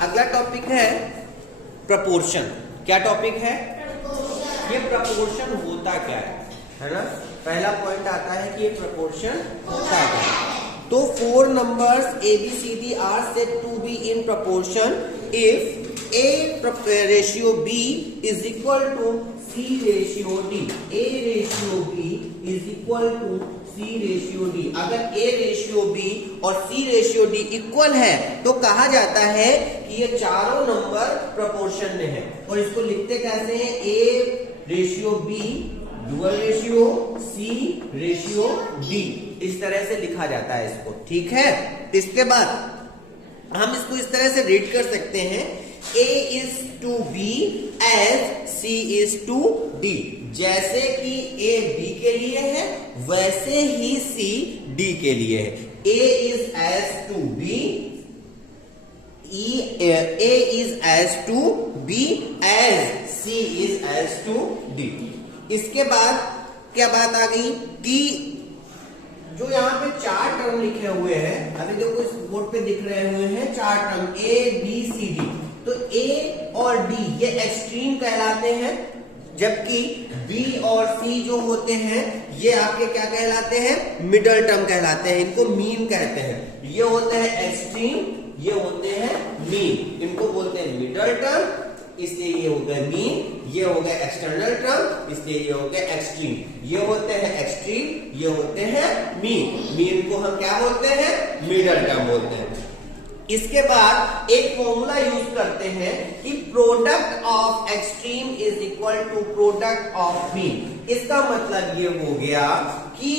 अगला टॉपिक है प्रपोर्शन। क्या टॉपिक है? ये प्रपोर्शन होता क्या है ना? पहला पॉइंट आता है कि ये प्रपोर्शन होता क्या है। तो 4 numbers A B C D are said to be in proportion if A ratio B is equal to C ratio D. A ratio B is equal to C ratio D. अगर A ratio B और C ratio D equal है तो कहा जाता है कि ये चारों नंबर प्रपोर्शन में है। और इसको लिखते कैसे हैं? A ratio B dual ratio C ratio D, इस तरह से लिखा जाता है इसको। ठीक है, इसके बाद हम इसको इस तरह से रीड कर सकते हैं A is to B as C is to D। जैसे कि A B के लिए है वैसे ही C D के लिए है। A is as to B, A is as to B as C is as to D। इसके बाद क्या बात आ गई कि जो यहाँ पे 4 टर्म लिखे हुए हैं, अभी देखो इस बोर्ड पे दिख रहे हुए हैं 4 term A B C D। तो A और D ये एक्सट्रीम कहलाते हैं, जबकि B और C जो होते हैं ये आपके क्या कहलाते हैं? मिडल टर्म कहलाते हैं। इनको मीन कहते हैं। ये होते हैं एक्सट्रीम, ये होते हैं मीन। इनको बोलते हैं मिडल टर्म, इसलिए ये हो गया मीन। ये हो गया एक्सटर्नल टर्म, इसलिए ये हो गया एक्सट्रीम। ये होते हैं एक्सट्रीम, ये होते हैं मीन। मीन को हम क्या बोलते हैं? मिडल टर्म बोलते हैं। इसके बाद एक फॉर्मूला यूज करते हैं कि product of extreme is equal to product of mean. इसका मतलब ये हो गया कि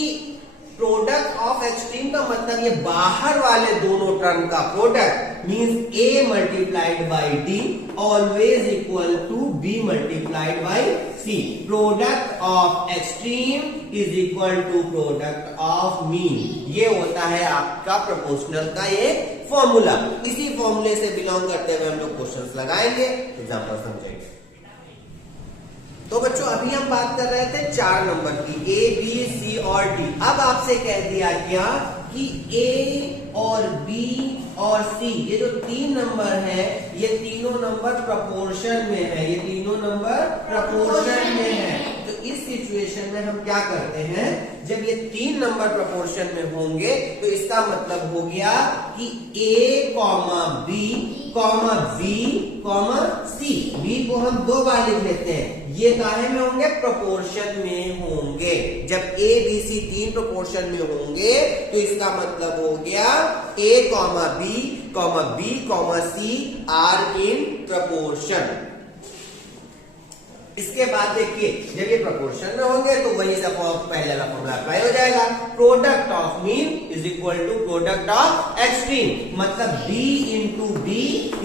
प्रोडक्ट ऑफ एक्सट्रीम का मतलब ये बाहर वाले दोनों टर्म का product means A multiplied by D always equal to B multiplied by C। Product of extreme is equal to product of mean. ये होता है आपका प्रोपोर्शनल का ये फॉर्मूला। इसी फॉर्मूले से बिलोंग करते हुए हम लोग क्वेश्चंस लगाएंगे, एग्जांपल समझेंगे। तो बच्चों अभी हम बात कर रहे थे 4 नंबर की, A B C और D। अब आपसे कह दिया गया कि A और B और C ये जो 3 नंबर है ये तीनों नंबर प्रपोर्शन में है। ये तीनों नंबर प्रपोर्शन में है। तो इस सिचुएशन में हम क्या करते हैं? जब ये 3 नंबर प्रपोर्शन में होंगे तो इसका मतलब हो गया कि A, B, C। B को हम 2 बार लिख लेते हैं। ये काहे में होंगे? प्रपोर्शन में होंगे। जब A B C 3 प्रपोर्शन में होंगे तो इसका मतलब हो गया A, B, C are in proportion. इसके बाद देखिए जब ये प्रपोर्शन में होंगे तो वही सब पहले वाला फॉर्मूला अप्लाई हो जाएगा। Product of mean is equal to product of extreme. मतलब B into B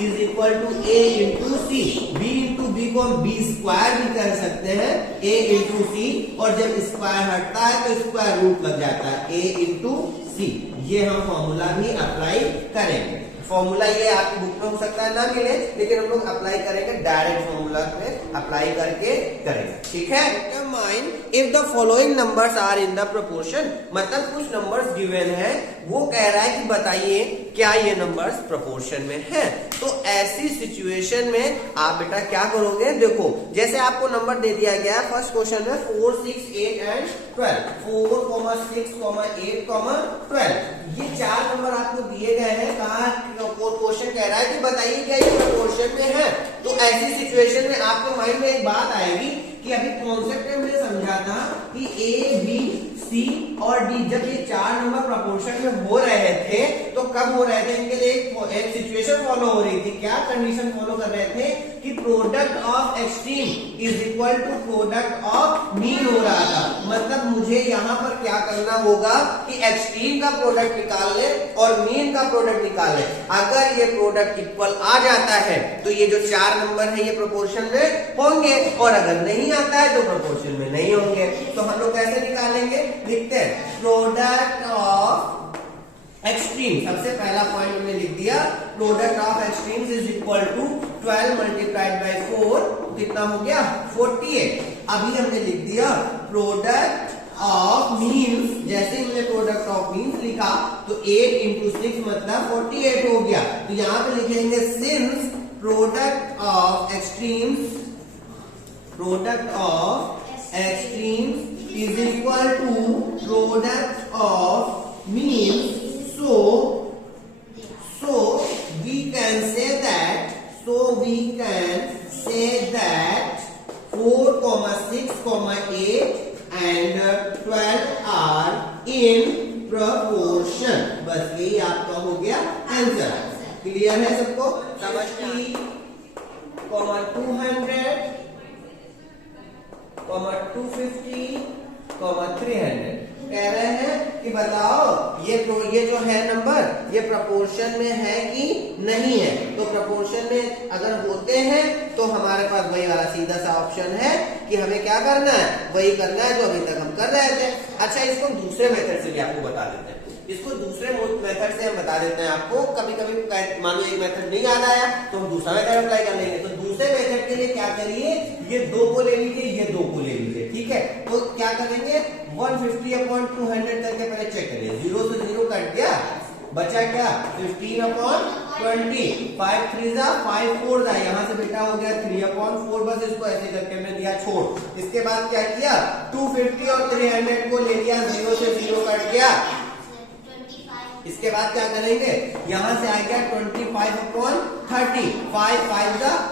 is equal to A into C। B into B को हम B स्क्वायर भी कह सकते हैं, A इंटू C। और जब स्क्वायर हटता है तो स्क्वायर रूट लग जाता है A इंटू C। ये हम फॉर्मूला भी अप्लाई करेंगे। फॉर्मूला ये आपकी बुक में हो सकता है ना मिले, लेकिन हम लोग अप्लाई करेंगे डायरेक्ट फॉर्मूला पे अप्लाई करके करेंगे। ठीक है। Mind if the following numbers are in the proportion, मतलब कुछ नंबर्स गिवन है, वो कह रहा है कि बताइए क्या ये नंबर्स प्रोपोर्शन में है। तो ऐसी सिचुएशन में आप बेटा क्या करोगे? देखो जैसे आपको नंबर दे दिया गया फर्स्ट क्वेश्चन में 4, 6, 8 एंड 12। 4, 6, 8, 12 ये 4 नंबर आपको दिए गए हैं। कहा क्वेश्चन कह रहा है कि बताइए क्या ये प्रपोर्शन में है। तो ऐसी सिचुएशन में आपके माइंड में एक बात आएगी कि अभी कॉन्सेप्ट में मैंने समझा था कि A, B, C और D जब ये 4 नंबर प्रपोर्शन में हो रहे थे तो कब हो रहे थे? इनके लिए एक सिचुएशन फॉलो हो रही थी। क्या कंडीशन फॉलो कर रहे थे कि product of extreme is equal to product of mean हो रहा था। मतलब मुझे यहाँ पर क्या करना होगा कि एक्सट्रीम का प्रोडक्ट निकाल ले और मीन का प्रोडक्ट निकाल ले। अगर ये प्रोडक्ट इक्वल आ जाता है तो ये जो 4 नंबर है ये प्रोपोर्शन में होंगे, और अगर नहीं आता है तो प्रोपोर्शन में नहीं होंगे। तो हम लोग कैसे निकालेंगे? लिखते हैं प्रोडक्ट ऑफ एक्सट्रीम। सबसे पहला पॉइंट हमने लिख दिया product of extremes is equal to 12 multiplied by 4 कितना हो गया? 48। अभी हमने लिख दिया प्रोडक्ट ऑफ मीन्स, जैसे हमने प्रोडक्ट ऑफ मीन्स लिखा तो 8 इंटू 6 मतलब 48 हो गया। तो यहाँ पे लिखेंगे since product of extremes is equal to product of means. So we can say that 4, 6, 8 and 12 are in proportion. बस यही आपका हो गया आंसर. क्लियर है सबको? 70, 200, 250, 300 कह रहे हैं कि बताओ ये जो है नंबर ये प्रपोर्शन में है कि नहीं है. तो प्रपोर्शन में अगर होते हैं तो हमारे पास वही वाला सीधा सा ऑप्शन है कि हमें क्या करना है, वही करना है जो अभी तक हम कर रहे थे. अच्छा, इसको दूसरे मेथड से भी आपको बता देते हैं. इसको दूसरे मेथड से हम बता देते हैं आपको. कभी कभी मान लो एक मेथड नहीं याद आया तो हम दूसरा मेथड अप्लाई कर लेंगे. तो दूसरे मेथड के लिए क्या करिए, ये 2 को ले लीजिए, ये 2 को ले लीजिए. ठीक है, तो क्या करेंगे 150/200 करके पहले चेक करिए. 0 से 0 कट गया, बचा क्या 15/20. 5 3 5 4 यहाँ से बेटा हो गया 3/4. बस इसको ऐसे करके मैं दिया छोड़. इसके बाद क्या किया 250 और 300 को ले लिया, 0 से 0 कट गया. इसके बाद क्या करेंगे, यहां से आ गया 25/30. 5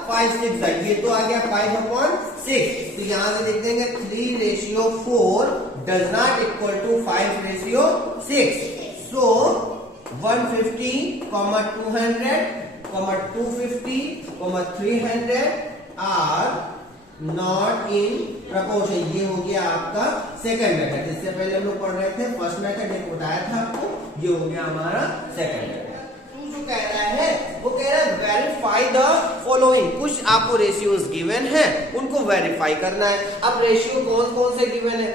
5 6 ये तो आ गया 5/6. तो यहां से देख देंगे 3:4 does not equal to 5:6. So 150, 200, 250, 300 are not in proportion. ये हो गया आपका सेकंड मेथड. इससे पहले हम लोग पढ़ रहे थे फर्स्ट मेथड, एक बताया था आपको. ये हो गया हमारा सेकंड मेथड. जो कह रहा है वो कह रहा है वेरीफाई द फॉलोइंग. कुछ आपको रेशियोज गिवन है, उनको वेरीफाई करना है. अब रेशियो कौन कौन से गिवन है,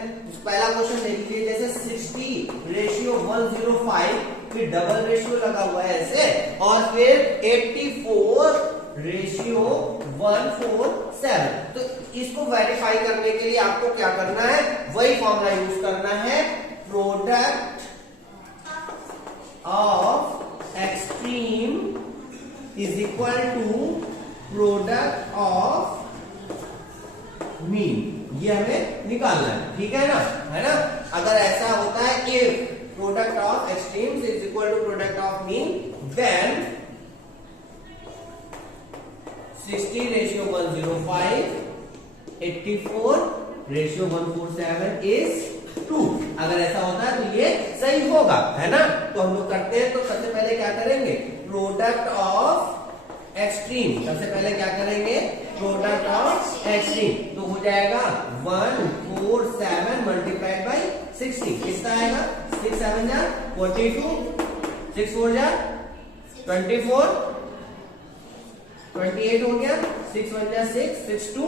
पहला क्वेश्चन देख लीजिए. जैसे 60:105, फिर डबल रेशियो लगा हुआ है ऐसे, और फिर 84:147. तो इसको वेरीफाई करने के लिए आपको क्या करना है, वही फॉर्मूला यूज करना है. Product of extreme is equal to product of mean. ये हमें निकालना है. ठीक है ना. अगर ऐसा होता है if product of extremes is equal to product of mean, then 60:105, 84:147 is 2. अगर ऐसा होता है तो ये सही होगा, है ना. तो हम लोग करते हैं. तो सबसे पहले क्या करेंगे, प्रोडक्ट ऑफ एक्सट्रीम. सबसे पहले क्या करेंगे, प्रोडक्ट ऑफ एक्सट्रीम. तो हो जाएगा 147 मल्टीप्लाइड बाई 60. कितना आएगा 6 7 42, 6 4 24, 28 हो गया, 6 1 6, 6 2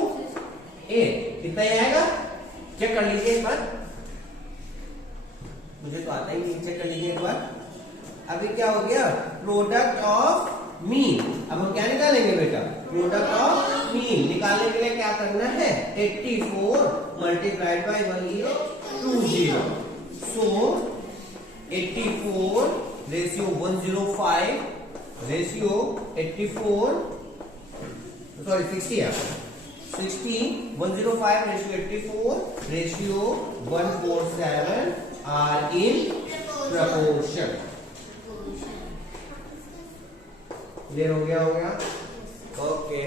8. कितना ही आएगा, चेक कर लीजिए एक बार. मुझे तो आता ही नहीं, चेक कर लीजिए एक बार. अभी क्या हो गया, प्रोडक्ट ऑफ मीन. अब हम क्या निकालेंगे बेटा, प्रोडक्ट ऑफ मीन. निकालने के लिए क्या करना है, 84 multiplied by 1020. So 84 ratio 105 ratio 84 sorry 60 है 60 105 ratio 84 ratio 147 are in proportion. Clear हो गया. ओके.